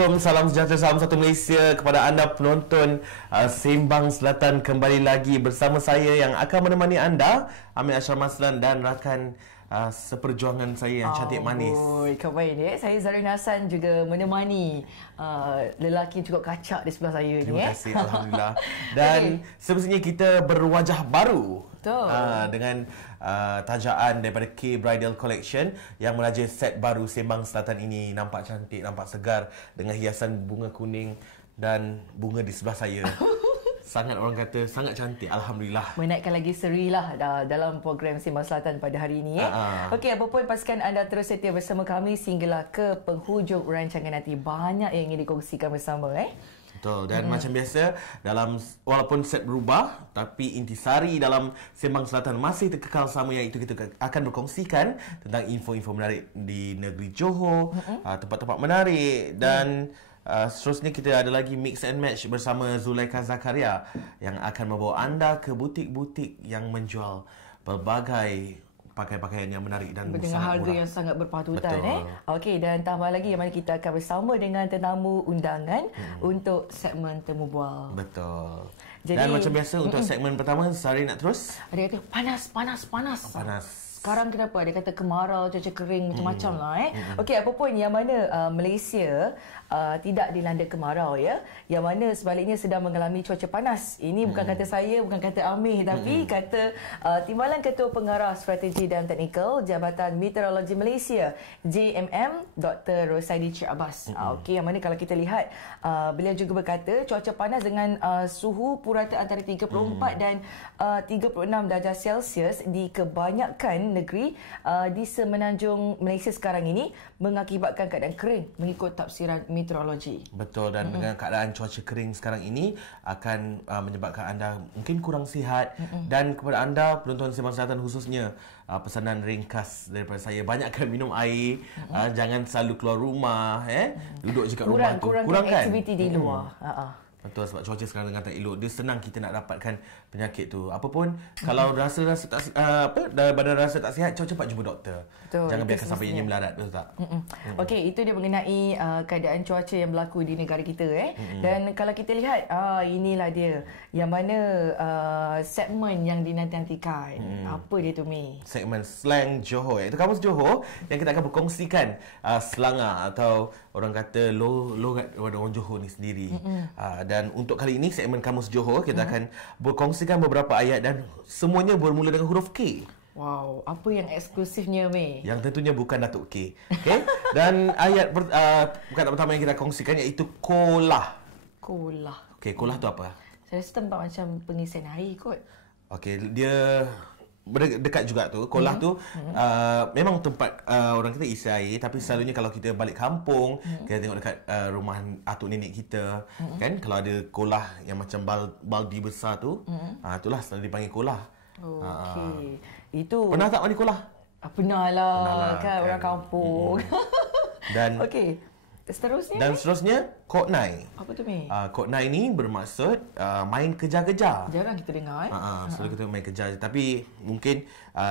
Assalamualaikum, salam sejahtera, salam satu Malaysia kepada anda penonton Sembang Selatan. Kembali lagi bersama saya yang akan menemani anda, Amir Ashar Maslan, dan rakan seperjuangan saya yang cantik manis. Kembali ni, saya Zarin Hassan juga menemani lelaki cukup kacak di sebelah saya ni. Terima kasih, Alhamdulillah. Dan semestinya kita berwajah baru. Dengan tajaan daripada K Bridal Collection yang meraja set baru Sembang Selatan ini. Nampak cantik, nampak segar dengan hiasan bunga kuning dan bunga di sebelah saya. Sangat, orang kata sangat cantik, Alhamdulillah. Menaikkan lagi seri lah dalam program Sembang Selatan pada hari ini. Okey, apa pun pastikan anda terus setia bersama kami sehinggalah ke penghujung rancangan nanti. Banyak yang ingin dikongsikan bersama. Betul. Dan macam biasa, walaupun set berubah, tapi intisari dalam Sembang Selatan masih terkekal sama, iaitu kita akan berkongsikan tentang info-info menarik di negeri Johor, tempat-tempat menarik, dan seterusnya kita ada lagi mix and match bersama Zulaikha Zakaria yang akan membawa anda ke butik-butik yang menjual pelbagai pakaian-pakaian yang menarik dan dengan sangat harga murah, yang sangat berpatutan. Betul. Okey, dan tambah lagi yang mana kita akan bersama dengan tetamu undangan untuk segmen Temu Bual. Betul. Jadi, dan macam biasa untuk segmen pertama, Sari nak terus? Ada kata panas. Sekarang kenapa? Dia kata kemarau, cuaca kering, macam-macam lah. Okey, apa pun yang mana Malaysia tidak dilanda kemarau, ya. Yang mana sebaliknya sedang mengalami cuaca panas. Ini bukan kata saya, bukan kata Amir, tapi kata Timbalan Ketua Pengarah Strategi dan Teknikal Jabatan Meteorologi Malaysia, JMM, Dr. Rosaidi Cik Abbas. Okey, yang mana kalau kita lihat, beliau juga berkata cuaca panas dengan suhu purata antara 34 dan 36 darjah Celsius di kebanyakan negeri di semenanjung Malaysia sekarang ini mengakibatkan keadaan kering mengikut tafsiran meteorologi. Betul, dan dengan keadaan cuaca kering sekarang ini akan menyebabkan anda mungkin kurang sihat, dan kepada anda penonton Sembang Selatan khususnya, pesanan ringkas daripada saya, banyakkan minum air, jangan selalu keluar rumah, duduk je kat rumah tu. Kurangkan aktiviti di luar. Betul, sebab cuaca sekarang dengan tak elok, dia senang kita nak dapatkan penyakit tu. Apapun, kalau rasa tak badan rasa tak sihat, cepat jumpa doktor. Betul, jangan biarkan sampai ianya melarat, betul tak? Okey, itu dia mengenai keadaan cuaca yang berlaku di negara kita. Dan kalau kita lihat, inilah dia yang mana segmen yang dinanti-nantikan. Apa dia tu, Mi? Segmen Slang Johor, iaitu Kamus Johor, yang kita akan berkongsikan selangar atau orang kata logat orang Johor ni sendiri. Dan untuk kali ini, segmen Kamus Johor, kita akan berkongsikan beberapa ayat dan semuanya bermula dengan huruf K. Wow, apa yang eksklusifnya, Mei? Yang tentunya bukan Datuk K. Okay? Dan ayat perkataan pertama yang kita kongsikan iaitu kolah. Kolah. Okay, kolah tu apa? Saya rasa tempat macam pengisian air kot. Okay, dia dekat juga tu. Kolah tu memang tempat orang kita isi air, tapi selalunya kalau kita balik kampung, kita tengok dekat rumah atuk nenek kita, kan, kalau ada kolah yang macam baldi besar tu, itulah selalu dipanggil kolah. Okey. Itu Pernah tak mandi kolah? Pernah lah, kan, orang kampung. Dan okey. Seterusnya? Dan seterusnya, Koknai. Apa tu, Mi? Koknai ni bermaksud main kejar-kejar. Jarang kita dengar, Selalu kita main kejar. Tapi mungkin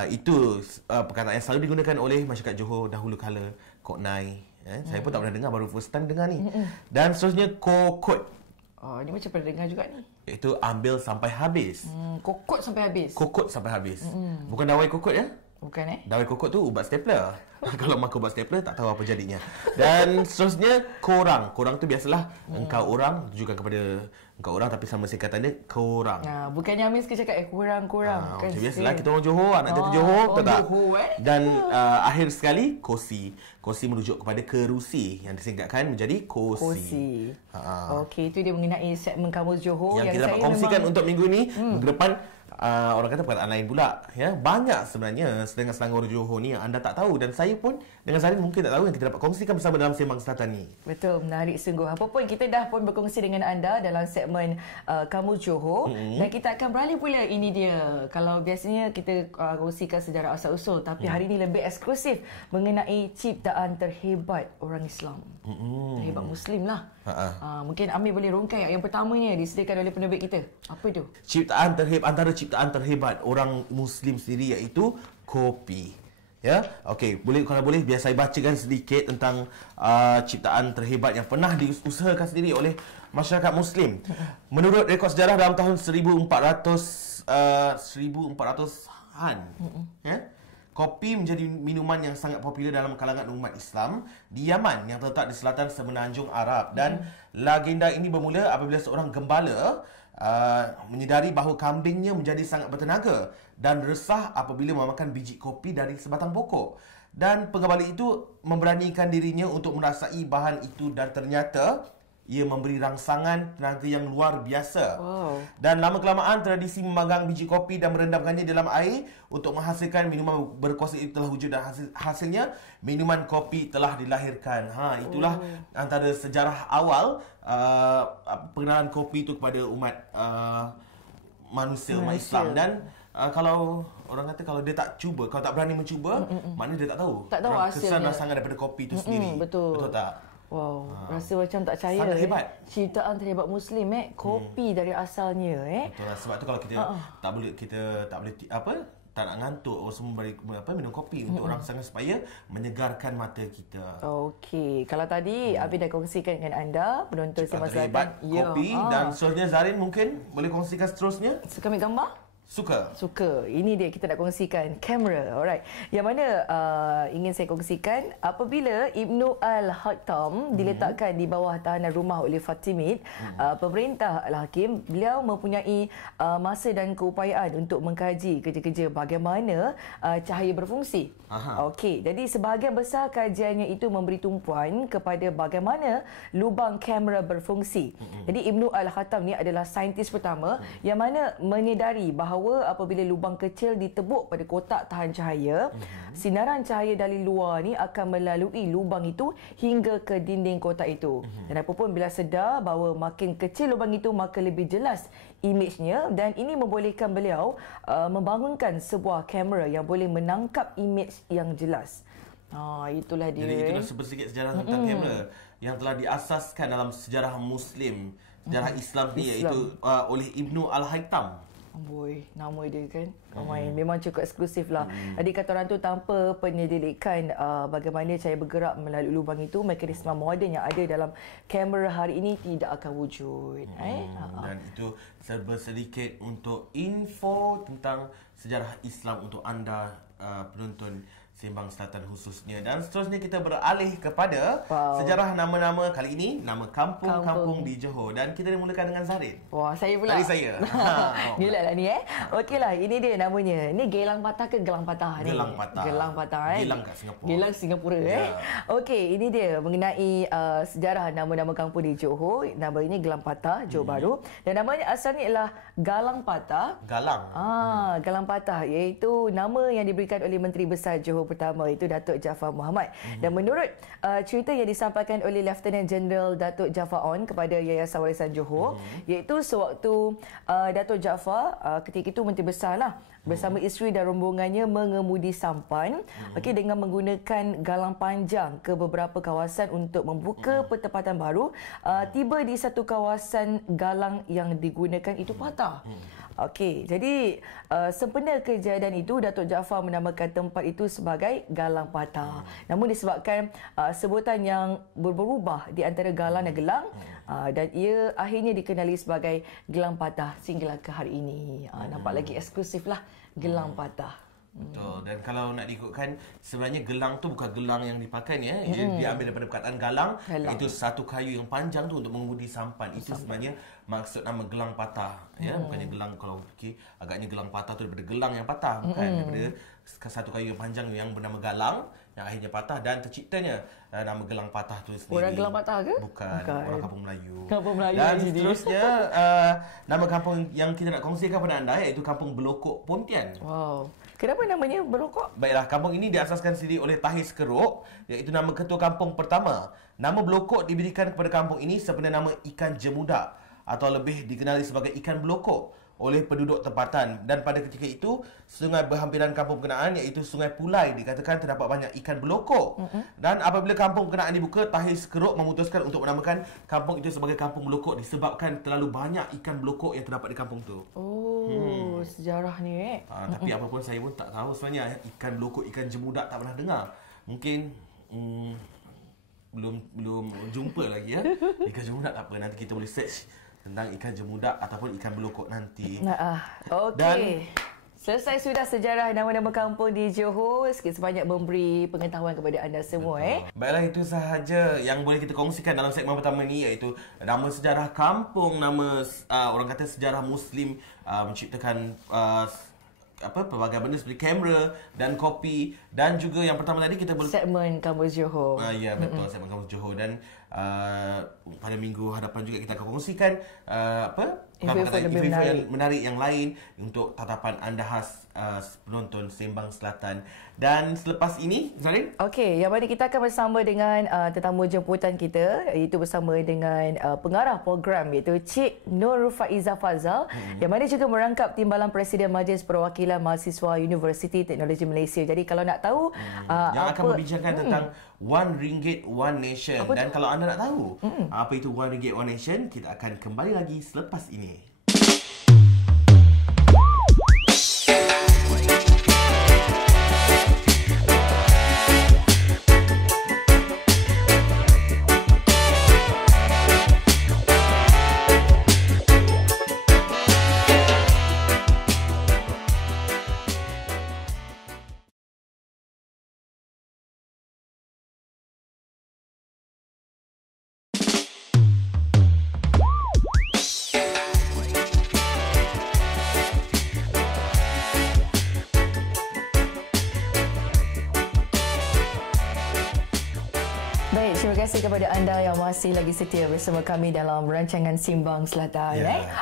itu perkataan yang selalu digunakan oleh masyarakat Johor dahulu kala. Koknai. Saya pun tak pernah dengar, baru first time dengar ni. Dan seterusnya, Kokot. Ni macam pernah dengar juga ni. Iaitu ambil sampai habis. Kokot sampai habis. Kokot sampai habis. Bukan dawai kokot, ya? Bukan, Dawai kokot tu ubat stapler. Kalau makan ubat stapler, tak tahu apa jadinya. Dan seterusnya, korang. Korang tu biasalah engkau orang, juga kepada engkau orang, tapi sama singkatan dia, korang. Bukannya Amin suka cakap kurang. Macam biasalah, kita orang Johor, anak jatuh Johor, betul tak? Dan akhir sekali, kosi. Kosi merujuk kepada kerusi yang disingkatkan menjadi kosi. Okey, itu dia mengenai segmen Kamus Johor yang kita dapat kongsikan untuk minggu ni. Minggu depan, orang kata perkataan lain pula, ya. Banyak sebenarnya selang-selang orang Johor ni yang anda tak tahu, dan saya pun dengan Zarin mungkin tak tahu, yang kita dapat kongsikan bersama dalam Sembang Selatan ni. Betul, menarik sungguh. Apa pun kita dah pun berkongsi dengan anda dalam segmen Kamus Johor, dan kita akan beralih pula. Ini dia, kalau biasanya kita kongsikan sejarah asal-usul, tapi hari ini lebih eksklusif mengenai ciptaan terhebat orang Islam. Terhebat Muslim lah. Mungkin Amir boleh rongkai yang pertamanya disediakan oleh penerbit kita. Apa tu? Ciptaan terhebat, antara ciptaan terhebat orang Muslim sendiri, iaitu kopi. Ya, okey. Kalau boleh biar saya bacakan sedikit tentang ciptaan terhebat yang pernah diusahakan sendiri oleh masyarakat Muslim. Menurut rekod sejarah dalam tahun 1400-an, ya, kopi menjadi minuman yang sangat popular dalam kalangan umat Islam di Yaman yang terletak di selatan semenanjung Arab, dan legenda ini bermula apabila seorang gembala menyedari bahawa kambingnya menjadi sangat bertenaga dan resah apabila memakan biji kopi dari sebatang pokok. Dan penggembala itu memberanikan dirinya untuk merasai bahan itu, dan ternyata ia memberi rangsangan tenaga yang luar biasa. Wow. Dan lama-kelamaan tradisi memanggang biji kopi dan merendamkannya dalam air untuk menghasilkan minuman berkuasa itu telah wujud, dan hasilnya minuman kopi telah dilahirkan. Itulah antara sejarah awal pengenalan kopi itu kepada umat manusia, umat Islam. Dan kalau orang kata kalau dia tak cuba, kalau tak berani mencuba, maknanya dia tak tahu. Tak tahu hasilnya. Kesan rangsangan daripada kopi itu sendiri. Betul tak? Wow, rasa macam tak percaya. Sangat hebat. Ciptaan terhebat Muslim kopi dari asalnya Betul lah. Sebab tu kalau kita tak nak ngantuk, semua minum kopi untuk rangsangan supaya menyegarkan mata kita. Okey, kalau tadi Abi dah kongsikan dengan anda penonton Sembang Selatan kopi, dan seterusnya Zarin mungkin boleh kongsikan seterusnya. Suka ambil gambar? Suka. Ini dia kita nak kongsikan kamera. Alright. Yang mana ingin saya kongsikan apabila Ibnu Al-Haytham diletakkan di bawah tahanan rumah oleh Fatimid, pemerintah Al-Hakim, beliau mempunyai masa dan keupayaan untuk mengkaji kerja-kerja bagaimana cahaya berfungsi. Okey, jadi sebahagian besar kajiannya itu memberi tumpuan kepada bagaimana lubang kamera berfungsi. Jadi Ibnu Al-Haytham ni adalah saintis pertama yang mana menyedari bahawa apabila lubang kecil ditebuk pada kotak tahan cahaya, sinaran cahaya dari luar ni akan melalui lubang itu hingga ke dinding kotak itu. Dan apapun bila sedar bahawa makin kecil lubang itu maka lebih jelas imejnya, dan ini membolehkan beliau membangunkan sebuah kamera yang boleh menangkap imej yang jelas. Itulah dia. Jadi itulah sedikit sejarah tentang kamera yang telah diasaskan dalam sejarah Muslim, sejarah Islam ni, iaitu oleh Ibnu Al-Haytham. Nama dia kan memang cukup eksklusif lah. Jadi kata orang tu, tanpa penyelidikan bagaimana cahaya bergerak melalui lubang itu, mekanisme moden yang ada dalam kamera hari ini tidak akan wujud. Dan itu serba sedikit untuk info tentang sejarah Islam untuk anda penonton Sembang Selatan khususnya. Dan seterusnya kita beralih kepada sejarah nama-nama, kali ini nama kampung-kampung di Johor, dan kita dimulakan dengan Zarin. Saya pula. Tadi saya. Gila lah ni Okeylah, ini dia namanya. Ni Gelang Patah ke Gelang Patah ni? Gelang Patah. Gelang Patah Gelang kat Singapura. Gelang Singapura Okey, ini dia mengenai sejarah nama-nama kampung di Johor. Nama ini Gelang Patah, Johor Bahru. Dan namanya asalnya ialah Galang Patah. Galang Patah iaitu nama yang diberikan oleh Menteri Besar Johor pertama, itu Datuk Jaafar Mohamad. Dan menurut cerita yang disampaikan oleh Lieutenant General Datuk Jaafar On kepada Yayasan Warisan Johor, iaitu sewaktu Datuk Jaafar ketika itu Menteri Besar lah, bersama isteri dan rombongannya mengemudi sampan dengan menggunakan galang panjang ke beberapa kawasan untuk membuka pertempatan baru, tiba di satu kawasan galang yang digunakan itu patah. Okey, jadi sempena kejadian itu, Datuk Jaafar menamakan tempat itu sebagai Galang Patah. Namun disebabkan sebutan yang berubah di antara galang dan gelang, dan ia akhirnya dikenali sebagai Gelang Patah sehinggalah ke hari ini. Nampak lagi eksklusif lah, Gelang Patah. Betul. Dan kalau nak diikutkan, sebenarnya gelang tu bukan gelang yang dipakai ya. Dia diambil daripada perkataan galang. Itu satu kayu yang panjang tu untuk mengemudi sampan. Itu sebenarnya maksud nama Gelang Patah ya. Bukannya gelang, kalau fikir agaknya gelang patah tu daripada gelang yang patah, bukan, daripada satu kayu yang panjang yang bernama galang yang akhirnya patah dan terciptanya nama Gelang Patah tu sendiri. Orang Gelang Patah ke? Bukan. Orang Kampung Melayu. Kampung Melayu. Dan seterusnya nama kampung yang kita nak kongsikan kepada anda iaitu Kampung Belokok Pontian. Kenapa namanya Belokok? Baiklah, kampung ini diasaskan sendiri oleh Tahis Keruk, iaitu nama ketua kampung pertama. Nama Belokok diberikan kepada kampung ini sebenarnya nama ikan jemudak atau lebih dikenali sebagai ikan belokok oleh penduduk tempatan. Dan pada ketika itu, sungai berhampiran kampung berkenaan iaitu Sungai Pulai dikatakan terdapat banyak ikan belokok. Dan apabila kampung berkenaan dibuka, Tahis Keruk memutuskan untuk menamakan kampung itu sebagai Kampung Belokok disebabkan terlalu banyak ikan belokok yang terdapat di kampung itu. sejarah ni Tapi apa pun saya pun tak tahu sebenarnya ikan belokok, ikan jemudak tak pernah dengar. Mungkin belum jumpa lagi ya. Ikan jemudak tak apa, nanti kita boleh search tentang ikan jemudak ataupun ikan belokok nanti. Okey. Dan selesai sudah sejarah nama-nama kampung di Johor. Sikit sebanyak memberi pengetahuan kepada anda semua. Baiklah, itu sahaja yang boleh kita kongsikan dalam segmen pertama ni, iaitu nama sejarah kampung, nama orang kata sejarah Muslim menciptakan pelbagai benda seperti kamera dan kopi, dan juga yang pertama tadi kita segmen Kamus Johor. Ya, betul, segmen Kamus Johor. Dan pada minggu hadapan juga kita akan kongsikan info yang menarik yang lain untuk tatapan anda khas penonton Sembang Selatan. Dan selepas ini, Zarin? Okey, yang mana kita akan bersama dengan tetamu jemputan kita, iaitu bersama dengan pengarah program, iaitu Cik Nur Faizah Fazal, yang mana juga merangkap Timbalan Presiden Majlis Perwakilan Mahasiswa Universiti Teknologi Malaysia. Jadi kalau nak tahu yang akan membincangkan tentang RM1 One Nation. Dan kalau anda nak tahu apa itu RM1 One Nation, kita akan kembali lagi selepas ini. Terima kasih kepada anda yang masih lagi setia bersama kami dalam rancangan Sembang Selatan.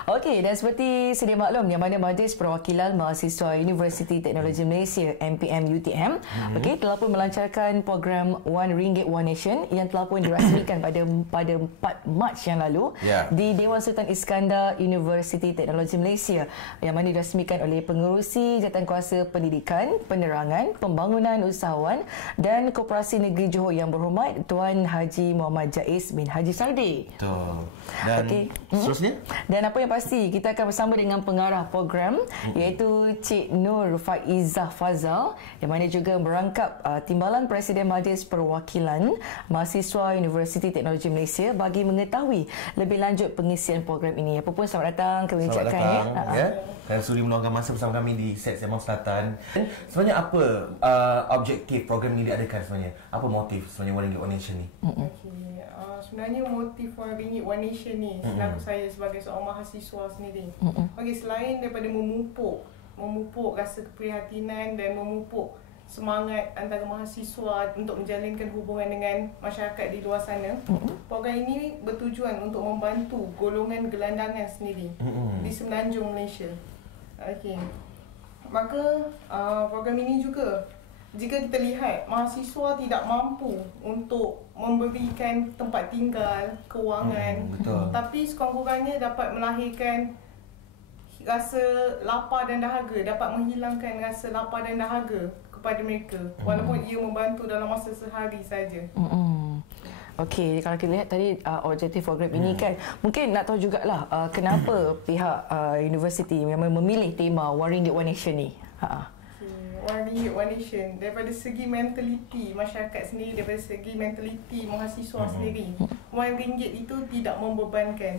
Okey, dan seperti sedia maklum, yang mana Majlis Perwakilan Mahasiswa Universiti Teknologi Malaysia MPM UTM telah pun melancarkan program RM1 One Nation yang telah pun dirasmikan pada 4 Mac yang lalu di Dewan Sultan Iskandar Universiti Teknologi Malaysia, yang mana dirasmikan oleh Pengerusi Jawatankuasa Pendidikan, Penerangan, Pembangunan Usahawan dan Koperasi Negeri Johor yang berhormat Tuan Haji Muhammad Jaiz bin Haji Sardi. Betul. Dan seterusnya? Dan apa yang pasti, kita akan bersama dengan pengarah program, iaitu Cik Nur Faizah Fazal, yang mana juga merangkap Timbalan Presiden Majlis Perwakilan Mahasiswa Universiti Teknologi Malaysia bagi mengetahui lebih lanjut pengisian program ini. Apa pun, selamat datang kami ucapkan. Selamat datang. Dan sudi meluangkan masa bersama kami di set Sembang Selatan. Sebenarnya apa objektif program ini diadakan sebenarnya? Apa motif sebenarnya RM1 One Nation ni? Sebenarnya motif RM1 One Nation ni, selaku saya sebagai seorang mahasiswa sendiri, selain daripada memupuk rasa keprihatinan dan memupuk semangat antara mahasiswa untuk menjalinkan hubungan dengan masyarakat di luar sana, program ini bertujuan untuk membantu golongan gelandangan sendiri di semenanjung Malaysia. Maka program ini juga, jika kita lihat mahasiswa tidak mampu untuk memberikan tempat tinggal, kewangan, tapi sekurang-kurangnya dapat melahirkan rasa lapar dan dahaga, dapat menghilangkan rasa lapar dan dahaga kepada mereka, walaupun ia membantu dalam masa sehari saja. Okey, kalau kita lihat tadi objektif program ini kan, mungkin nak tahu jugalah kenapa pihak universiti memang memilih tema RM1 One Nation ni. RM1 One Nation, daripada segi mentaliti masyarakat sendiri, daripada segi mentaliti mahasiswa sendiri, RM1 itu tidak membebankan.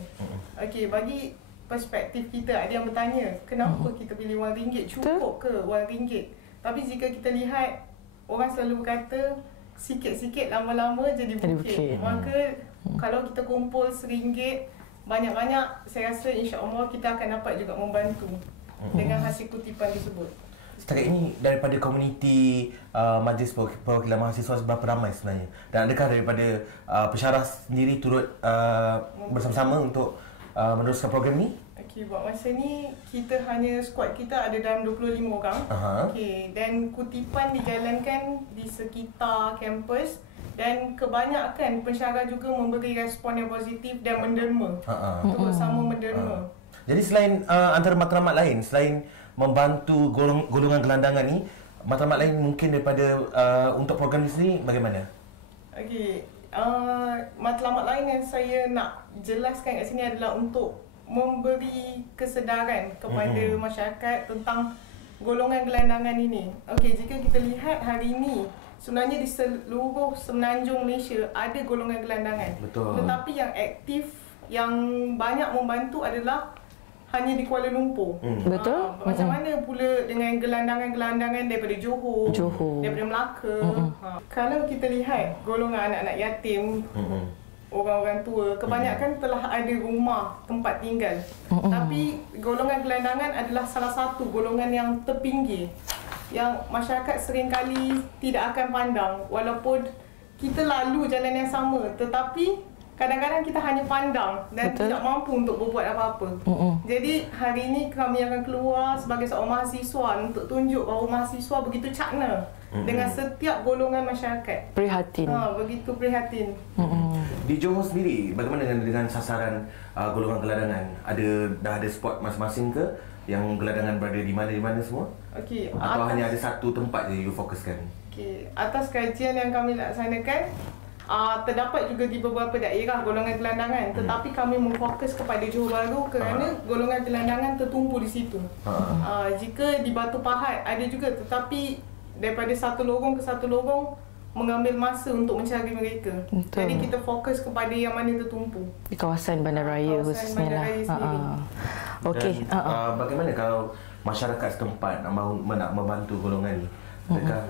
Bagi perspektif kita, ada yang bertanya, kenapa kita pilih RM1? Cukup ke RM1? Tapi jika kita lihat, orang selalu berkata sikit-sikit lama-lama jadi bukit. Maka kalau kita kumpul RM1 banyak-banyak, saya rasa insya-Allah kita akan dapat juga membantu dengan hasil kutipan tersebut. Setakat ini daripada komuniti Majlis Perwakilan Mahasiswa seberapa ramai sebenarnya? Dan adakah daripada pensyarah sendiri turut bersama-sama untuk meneruskan program ni? Buat masa ni kita hanya skuad kita ada dalam 25 orang. Dan kutipan dijalankan di sekitar kampus, dan kebanyakan pensyarah juga memberi respon yang positif dan menderma. Turut sama menderma. Jadi selain antara matlamat lain, selain membantu golongan gelandangan ni, matlamat lain mungkin daripada untuk program ni sendiri bagaimana? Matlamat lain yang saya nak jelaskan kat sini adalah untuk memberi kesedaran kepada masyarakat tentang golongan gelandangan ini. Okey, jika kita lihat hari ini sebenarnya di seluruh semenanjung Malaysia ada golongan gelandangan. Betul. Tetapi yang aktif, yang banyak membantu adalah hanya di Kuala Lumpur. Betul. Macam mana pula dengan gelandangan-gelandangan daripada Johor, daripada Melaka. Kalau kita lihat golongan anak-anak yatim, orang-orang tua, kebanyakan telah ada rumah tempat tinggal. Tapi golongan gelandangan adalah salah satu golongan yang terpinggir, yang masyarakat seringkali tidak akan pandang walaupun kita lalu jalan yang sama, tetapi kadang-kadang kita hanya pandang dan tidak mampu untuk berbuat apa-apa. Jadi hari ini kami akan keluar sebagai seorang mahasiswa untuk tunjuk bahawa mahasiswa begitu cakna dengan setiap golongan masyarakat. Prihatin. Begitu prihatin. Di Johor sendiri, bagaimana dengan sasaran golongan gelandangan? Dah ada spot masing-masing ke yang gelandangan berada di mana semua? Okey. Atau hanya ada satu tempat je you fokuskan? Okey, atas kajian yang kami laksanakan, terdapat juga di beberapa daerah golongan gelandangan, tetapi kami memfokus kepada Johor Bahru kerana golongan gelandangan tertumpu di situ. Jika di Batu Pahat ada juga, tetapi daripada satu lorong ke satu lorong mengambil masa untuk mencari mereka. Betul. Jadi kita fokus kepada yang mana tertumpu Di kawasan Bandaraya khususnya lah. Okey. Bagaimana kalau masyarakat setempat nak membantu golongan ni? Adakah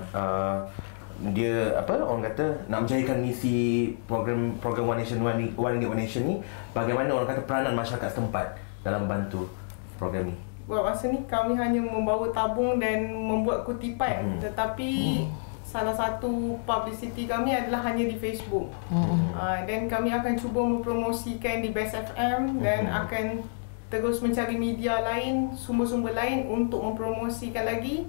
dia orang kata nak menjayakan misi program One Nation One Ringgit One Nation ni, bagaimana orang kata peranan masyarakat setempat dalam membantu program ni? Buat masa ni kami hanya membawa tabung dan membuat kutipan, tetapi salah satu publicity kami adalah hanya di Facebook. Dan kami akan cuba mempromosikan di Best FM dan akan terus mencari media lain, sumber-sumber lain untuk mempromosikan lagi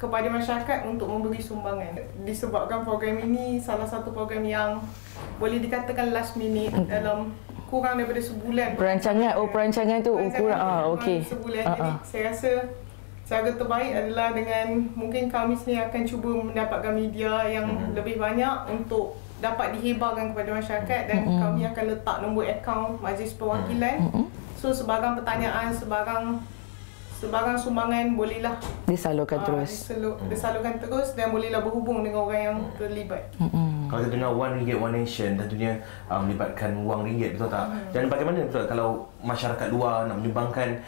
kepada masyarakat untuk memberi sumbangan. Disebabkan program ini salah satu program yang boleh dikatakan last minute, dalam kurang daripada sebulan. Perancangan tu kurang. Okey. Sebulan. Jadi saya rasa cara terbaik adalah dengan mungkin kami sendiri akan cuba mendapatkan media yang lebih banyak untuk dapat dihebarkan kepada masyarakat, dan kami akan letak nombor akaun Majlis Perwakilan. So sebarang pertanyaan, sebarang sumbangan bolehlah disalurkan terus. Disalurkan terus dan bolehlah berhubung dengan orang yang terlibat. Kalau kita dengar One Ringgit One Nation, tentunya melibatkan wang ringgit, betul tak? Dan bagaimana betul kalau masyarakat luar nak menyumbangkan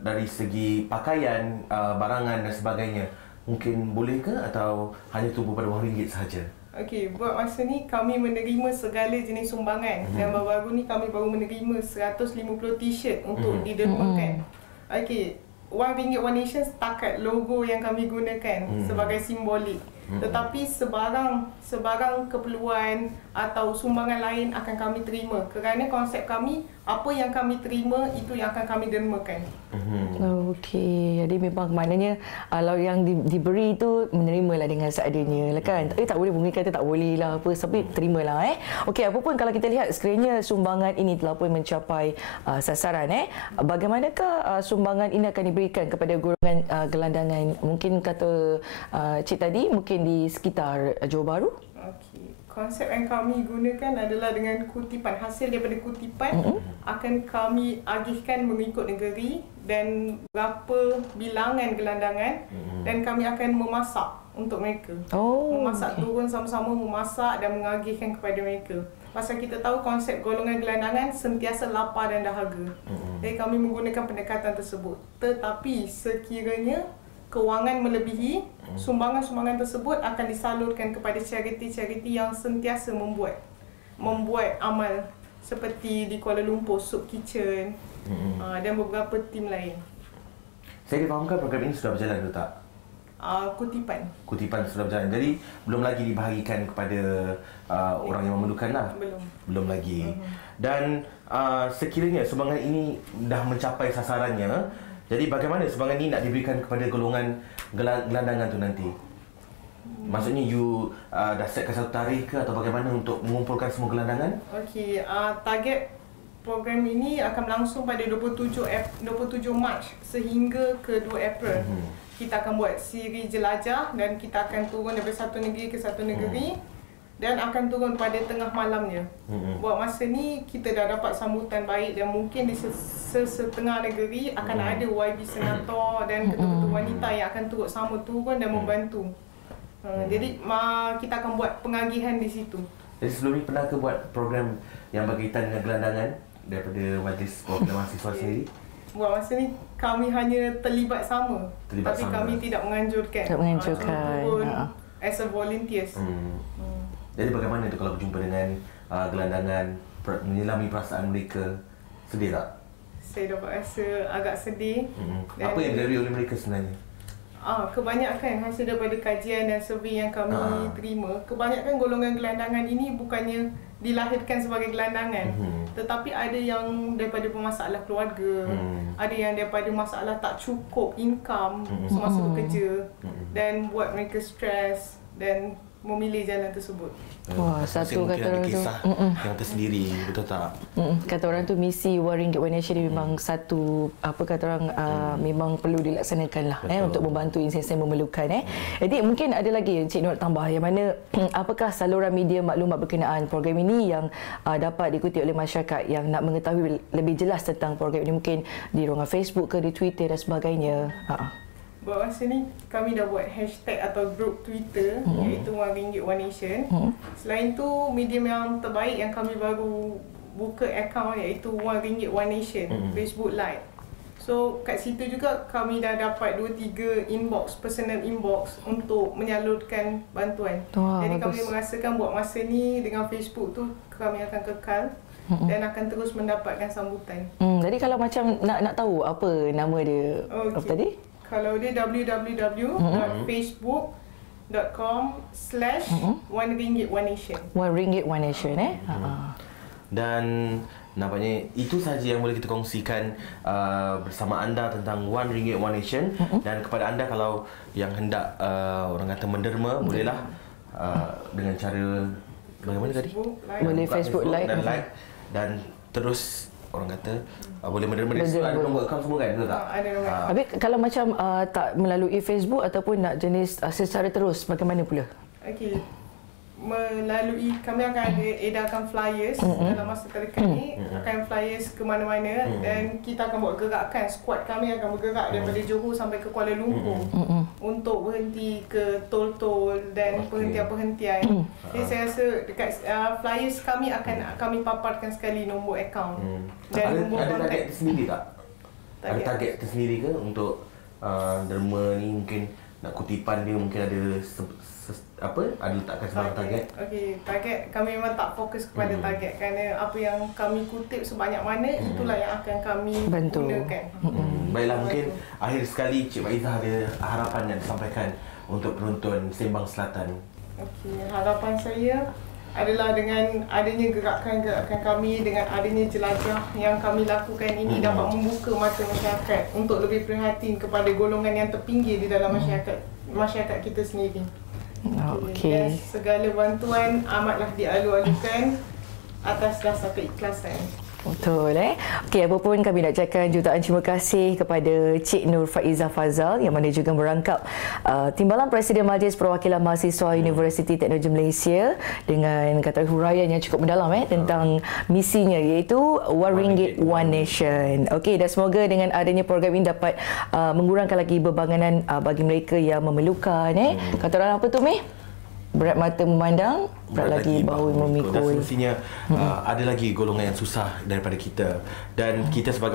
dari segi pakaian, barangan dan sebagainya, mungkin boleh ke atau hanya tumpu pada wang ringgit sahaja? Okey, buat masa ni kami menerima segala jenis sumbangan, dan baru-baru ni kami baru menerima 150 t-shirt untuk didermakan. Okey, One Ringgit One Nation setakat logo yang kami gunakan sebagai simbolik. Tetapi sebarang keperluan atau sumbangan lain akan kami terima, kerana konsep kami, apa yang kami terima itu yang akan kami dermakan. Okey, jadi memang maknanya kalau yang diberi itu menerimalah dengan seadanya lah kan. Tak boleh bumi kata tak boleh lah apa, tapi terimalah Okey, apa pun kalau kita lihat sekiranya sumbangan ini telah pun mencapai sasaran bagaimanakah sumbangan ini akan diberikan kepada golongan gelandangan, mungkin kata cik tadi mungkin di sekitar Johor Bahru? Okey, konsep yang kami gunakan adalah dengan kutipan. Hasil daripada kutipan akan kami agihkan mengikut negeri dan berapa bilangan gelandangan, dan kami akan memasak untuk mereka. Memasak turun sama-sama, memasak dan mengagihkan kepada mereka. Pasal kita tahu konsep golongan gelandangan sentiasa lapar dan dahaga. Jadi kami menggunakan pendekatan tersebut. Tetapi sekiranya kewangan melebihi, sumbangan-sumbangan tersebut akan disalurkan kepada chariti-chariti yang sentiasa membuat amal, seperti di Kuala Lumpur Soup Kitchen dan beberapa tim lain. Saya difahamkan program ini sudah berjalan atau tak? Kutipan sudah berjalan. Jadi belum lagi dibahagikan kepada orang yang memerlukan lah. Belum lagi. Dan sekiranya sumbangan ini dah mencapai sasarannya, jadi bagaimana sumbangan ini nak diberikan kepada golongan gelandangan tu nanti? Maksudnya you dah setkan satu tarikh ke atau bagaimana untuk mengumpulkan semua gelandangan? Okey, target program ini akan berlangsung pada 27 Mac sehingga ke 2 April. Kita akan buat siri jelajah dan kita akan turun daripada satu negeri ke satu negeri dan akan turun pada tengah malamnya. Buat masa ni kita dah dapat sambutan baik dan mungkin di setengah negeri akan ada YB senator dan ketua-ketua wanita yang akan turut sama turun dan membantu. Jadi kita akan buat pengagihan di situ. Jadi sebelum ni pernah ke buat program yang berkaitan dengan gelandangan daripada Majlis Perwakilan Mahasiswa sendiri? Buat masa ni kami hanya terlibat sama. Tapi kami tidak menganjurkan. Tak menganjurkan. As a volunteers. Jadi bagaimana tu kalau berjumpa dengan gelandangan, menyelami perasaan mereka? Sedih tak? Saya dapat rasa agak sedih. Apa yang dilalui oleh mereka sebenarnya? Kebanyakan hasil daripada kajian dan survey yang kami terima, kebanyakan golongan gelandangan ini bukannya dilahirkan sebagai gelandangan, tetapi ada yang daripada masalah keluarga, ada yang daripada masalah tak cukup income semasa bekerja dan buat mereka stres dan memilih jalan tersebut. Wah, satu kata orang tu kisah yang tersendiri, betul tak? Kata orang tu misi One Ringgit One Nation ni memang satu memang perlu dilaksanakan lah untuk membantu insan-insan yang memerlukan. Jadi mungkin ada lagi Cik Nur tambah yang mana apakah saluran media maklumat berkenaan program ini yang dapat diikuti oleh masyarakat yang nak mengetahui lebih jelas tentang program ini, mungkin di ruangan Facebook ke, di Twitter dan sebagainya. Buat masa ni kami dah buat hashtag atau grup Twitter iaitu One Ringgit One Nation. Selain tu medium yang terbaik yang kami baru buka akaun iaitu One Ringgit One Nation Facebook Live. So kat situ juga kami dah dapat 2-3 inbox, personal inbox untuk menyalurkan bantuan. Jadi kami merasakan buat masa ni dengan Facebook tu kami akan kekal dan akan terus mendapatkan sambutan. Jadi kalau macam nak tahu apa nama dia apa tadi? Kalau dia www.facebook.com/One Ringgit One Nation. One Ringgit One Nation Dan nampaknya itu sahaja yang boleh kita kongsikan bersama anda tentang One Ringgit One Nation. Dan kepada anda kalau yang hendak orang kata menderma, bolehlah dengan cara bagaimana tadi? Boleh Facebook Live dan like dan terus orang kata boleh menderma di situ, ada nombor akaun semua kan, betul tak? Ada nombor. Tapi kalau macam tak melalui Facebook ataupun nak jenis secara terus, bagaimana pula? Okey. Melalui kami akan ada edarkan flyers dalam masa terdekat ni, akan flyers ke mana-mana dan kita akan buat gerakan, squad kami akan bergerak daripada Johor sampai ke Kuala Lumpur untuk berhenti ke tol-tol dan perhentian-perhentian. Jadi saya rasa dekat flyers kami akan kami paparkan sekali nombor akaun dan nombor ada kontak. target tersendiri tak? Ada target tersendiri ke untuk derma ni? Mungkin nak kutipan dia mungkin ada ada letakkan sebarang target? Okey, target kami memang tak fokus kepada target kerana apa yang kami kutip sebanyak mana itulah yang akan kami gunakan. Baiklah, mungkin akhir sekali Cik Faizah ada harapan yang disampaikan untuk penonton Sembang Selatan. Okey, harapan saya adalah dengan adanya gerakan-gerakan kami, dengan adanya jelajah yang kami lakukan ini dapat membuka mata masyarakat untuk lebih prihatin kepada golongan yang terpinggir di dalam masyarakat kita sendiri. Dan segala bantuan amatlah dialu-alukan atas dasar keikhlasan. Betul Okey, apa pun kami nak ucapkan jutaan terima kasih kepada Cik Nur Faizah Fazal yang mana juga merangkap Timbalan Presiden Majlis Perwakilan Mahasiswa Universiti Teknologi Malaysia dengan kata huraian yang cukup mendalam tentang misinya iaitu One Ringgit One Nation. Okey, dan semoga dengan adanya program ini dapat mengurangkan lagi bebanganan bagi mereka yang memerlukan Kata orang apa tu berat mata memandang, berat lagi bahu memikul. Dan semestinya ada lagi golongan yang susah daripada kita. Dan kita sebagai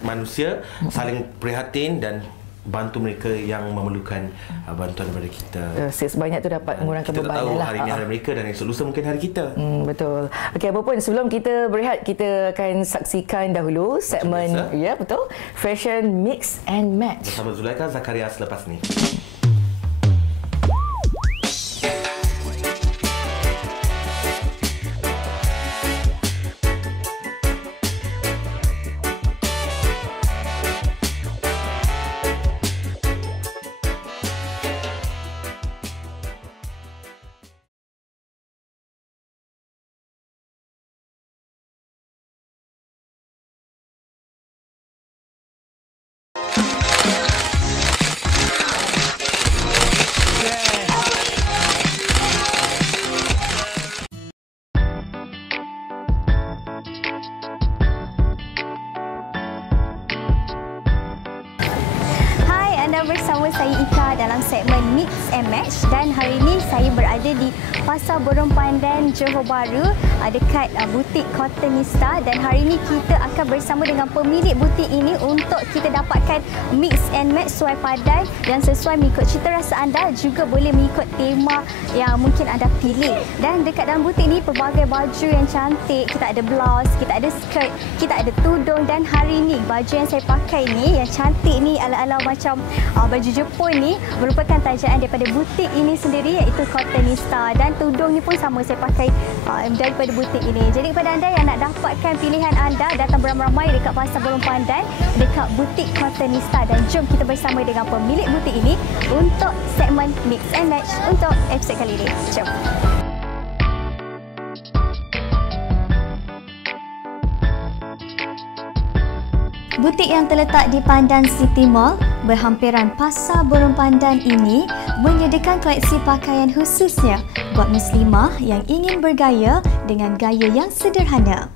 manusia saling prihatin dan bantu mereka yang memerlukan bantuan daripada kita. Sebanyak tu dapat mengurangkan beban. Kita tak tahu hari ini hari mereka dan esok lusa mungkin hari kita. Betul. Okey, apa pun sebelum kita berehat, kita akan saksikan dahulu segmen betul, Fashion Mix and Match bersama Zulaikha Zakaria selepas ni. bersama saya Ika dalam segmen Mix and Match dan hari ini saya berada di Pasar Borong Pandan, Johor Bahru dekat butik Cottonista dan hari ini kita akan bersama dengan pemilik butik ini untuk kita dapatkan Mix and Match sesuai padan yang sesuai mengikut cita rasa anda, juga boleh mengikut tema yang mungkin anda pilih. Dan dekat dalam butik ini pelbagai baju yang cantik, kita ada blouse, kita ada skirt, kita ada tudung dan hari ini baju yang saya pakai ni yang cantik ni ala-ala macam baju Jepun ni merupakan tajaan daripada butik ini sendiri iaitu Cottonista dan tudung ni pun sama saya pakai daripada butik ini. Jadi kepada anda yang nak dapatkan pilihan anda, datang beramai-ramai dekat Pasar Borong Pandan dekat butik Cottonista dan jom kita bersama dengan pemilik butik ini untuk segmen Mix and Match untuk episod kali ini. Jom. Butik yang terletak di Pandan City Mall berhampiran Pasar Borong Pandan ini menyediakan koleksi pakaian khususnya buat muslimah yang ingin bergaya dengan gaya yang sederhana.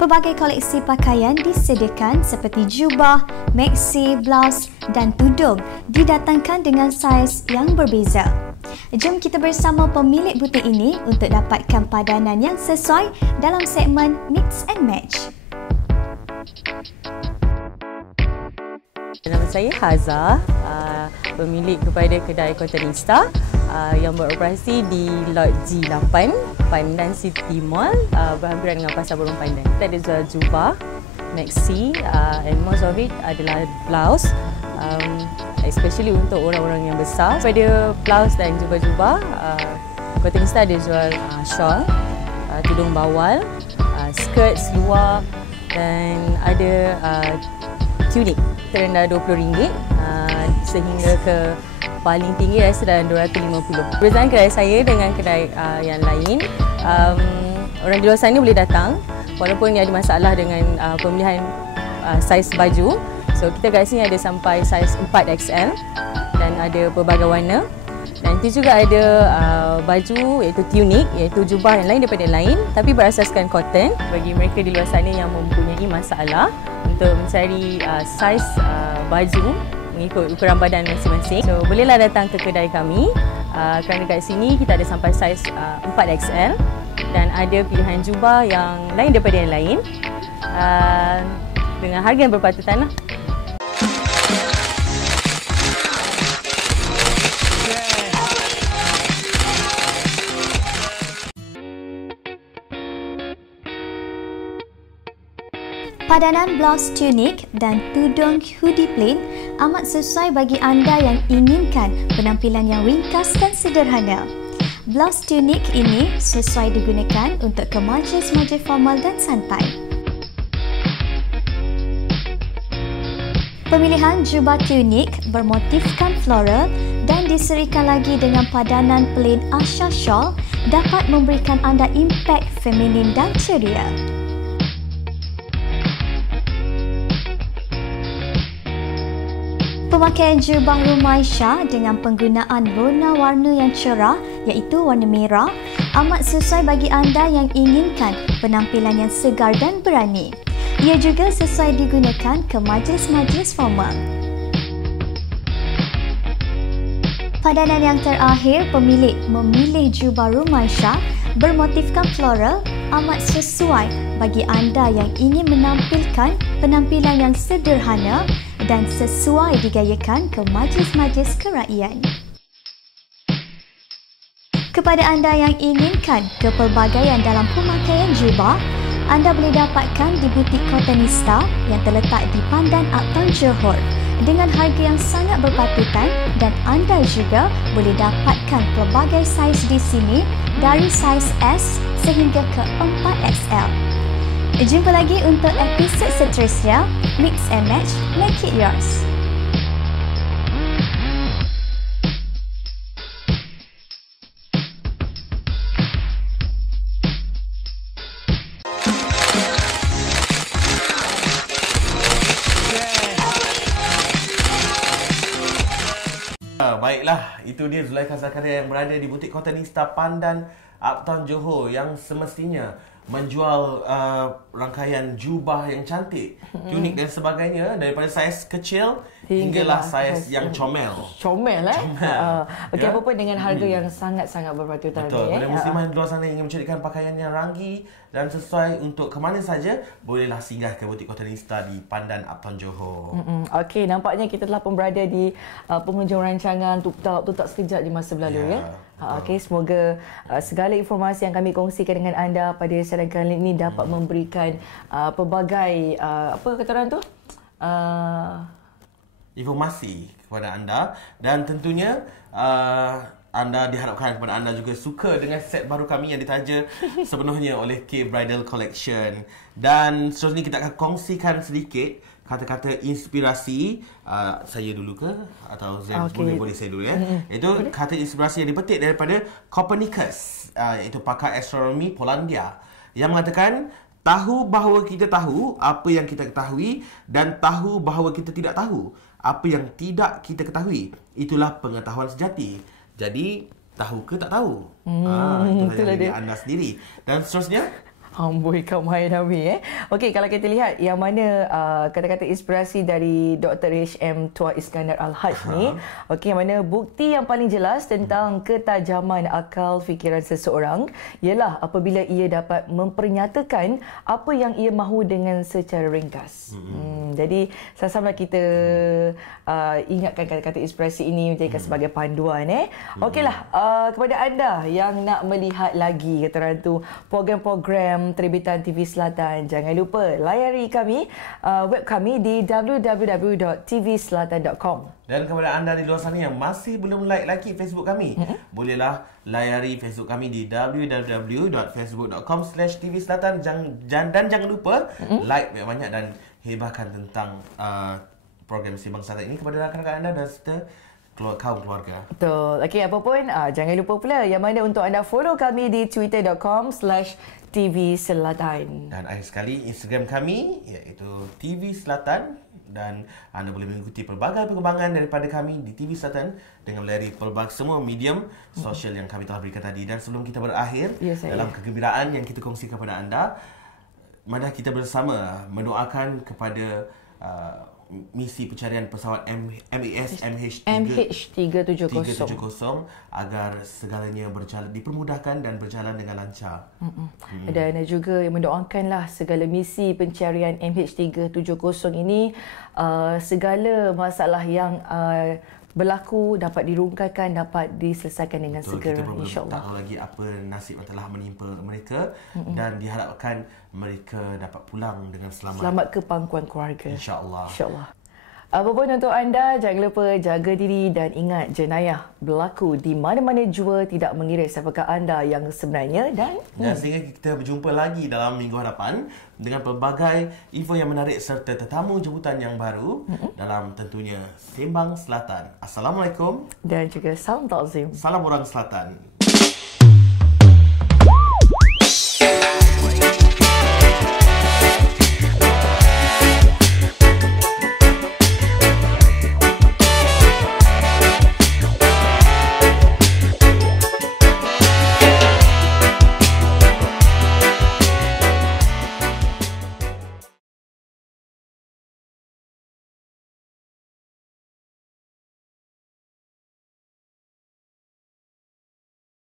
Pelbagai koleksi pakaian disediakan seperti jubah, maxi, blouse dan tudung didatangkan dengan saiz yang berbeza. Jom kita bersama pemilik butik ini untuk dapatkan padanan yang sesuai dalam segmen Mix and Match. Nama saya Haza, pemilik kepada kedai Cottonista yang beroperasi di Lot G8, Pandan City Mall, berhampiran dengan Pasar Borong Pandan. Kita ada jual jubah, maxi, and most of it adalah blouse, especially untuk orang-orang yang besar. Pada blouse dan jubah-jubah, Cottonista ada jual shawl, tudung bawal, skirt, seluar dan ada tunik terendah RM20 sehingga ke paling tinggi rasa dalam RM250. Perbezaan kedai saya dengan kedai yang lain, orang di luar sana boleh datang walaupun ada masalah dengan pemilihan saiz baju. So kita kat sini ada sampai saiz 4XL dan ada pelbagai warna. Dan itu juga ada baju iaitu tunik, iaitu jubah yang lain daripada yang lain tapi berasaskan cotton. Bagi mereka di luar sana yang mempunyai masalah untuk mencari saiz baju mengikut ukuran badan masing-masing, so bolehlah datang ke kedai kami kerana dekat sini kita ada sampai saiz 4XL dan ada pilihan jubah yang lain daripada yang lain dengan harga yang berpatutan lah. Padanan blouse tunik dan tudung hoodie plain amat sesuai bagi anda yang inginkan penampilan yang ringkas dan sederhana. Blouse tunik ini sesuai digunakan untuk ke majlis-majlis formal dan santai. Pemilihan jubah tunik bermotifkan floral dan diserikan lagi dengan padanan plain Asha shawl dapat memberikan anda impak feminin dan ceria. Pemakaian jubah Rumaisha dengan penggunaan rona warna yang cerah iaitu warna merah amat sesuai bagi anda yang inginkan penampilan yang segar dan berani. Ia juga sesuai digunakan ke majlis-majlis formal. Padanan yang terakhir, pemilik memilih jubah Rumaisha bermotifkan floral amat sesuai bagi anda yang ingin menampilkan penampilan yang sederhana dan sesuai digayakan ke majlis-majlis kerajaan. Kepada anda yang inginkan kepelbagaian dalam pemakaian jubah, anda boleh dapatkan di butik Cottonista yang terletak di Pandan Uptown Johor dengan harga yang sangat berpatutan dan anda juga boleh dapatkan pelbagai saiz di sini dari saiz S sehingga ke 4XL. Jumpa lagi untuk episod seterusnya. Mix and Match, make it yours. Baiklah, itu dia Zulaikha Zakaria yang berada di butik Cottonista Pandan Uptown Johor yang semestinya menjual rangkaian jubah yang cantik, tunik dan sebagainya, daripada saiz kecil hinggalah saiz yang comel. Comel okey, apa pun dengan harga yang sangat-sangat berpatutan. Betul. Pada musliman di luar sana ingin mencarikan pakaian yang ranggi dan sesuai untuk ke mana saja, bolehlah singgah ke butik Cottonista di Pandan Uptown Johor. Okey, nampaknya kita telah pun berada di penghujung rancangan Tutup sekejap di masa berlalu ya. Okey, semoga segala informasi yang kami kongsikan dengan anda pada siaran kali ini dapat memberikan pelbagai apa kata orang tu? Informasi kepada anda, dan tentunya anda diharapkan kepada anda juga suka dengan set baru kami yang ditaja sepenuhnya oleh K Bridal Collection. Dan seterusnya kita akan kongsikan sedikit kata-kata inspirasi. Saya dulu ke? Atau boleh saya dulu ya? Itu kata inspirasi yang dipetik daripada Copernicus, iaitu pakar astronomi Polandia, yang mengatakan tahu bahawa kita tahu apa yang kita ketahui, dan tahu bahawa kita tidak tahu apa yang tidak kita ketahui. Itulah pengetahuan sejati. Jadi, tahu ke tak tahu? Itulah yang anda sendiri. Dan seterusnya, Amboi kamai Nabi Okey, kalau kita lihat yang mana kata-kata inspirasi dari Dr. H.M. Tuah Iskandar Al-Hajj ni, okey, yang mana bukti yang paling jelas tentang ketajaman akal fikiran seseorang ialah apabila ia dapat mempernyatakan apa yang ia mahu dengan secara ringkas. Jadi sama-sama kita ingatkan kata-kata inspirasi ini menjadikan sebagai panduan Okeylah, kepada anda yang nak melihat lagi kata orang tu program-program terbitan TV Selatan, jangan lupa layari kami web kami di www.tvselatan.com. Dan kepada anda di luar sana yang masih belum like lagi Facebook kami, bolehlah layari Facebook kami di www.facebook.com/tvselatan, dan jangan lupa like banyak-banyak dan hebahkan tentang program Sembang Selatan ini kepada rakan-rakan anda dan serta kaum keluarga. Betul. Okey, apa pun jangan lupa pula yang mana untuk anda follow kami di twitter.com/TV Selatan. Dan akhir sekali Instagram kami iaitu TV Selatan, dan anda boleh mengikuti pelbagai perkembangan daripada kami di TV Selatan dengan melayari pelbagai semua medium sosial yang kami telah berikan tadi. Dan sebelum kita berakhir dalam kegembiraan yang kita kongsi kepada anda, mari kita bersama mendoakan kepada misi pencarian pesawat MAS MH370 agar segalanya dipermudahkan dan berjalan dengan lancar. Dan juga mendoakanlah segala misi pencarian MH370 ini, segala masalah yang berlaku dapat dirungkaikan, dapat diselesaikan dengan segera, insya-Allah. Tak tahu lagi apa nasib yang telah menimpa mereka, dan diharapkan mereka dapat pulang dengan selamat. Selamat ke pangkuan keluarga. Insya-Allah. Insya-Allah. Apapun untuk anda, jangan lupa jaga diri dan ingat, jenayah berlaku di mana-mana jua, tidak mengira siapakah anda yang sebenarnya. Dan sehingga kita berjumpa lagi dalam minggu hadapan dengan pelbagai info yang menarik serta tetamu jemputan yang baru dalam tentunya Sembang Selatan. Assalamualaikum dan juga salam takzim. Salam orang Selatan.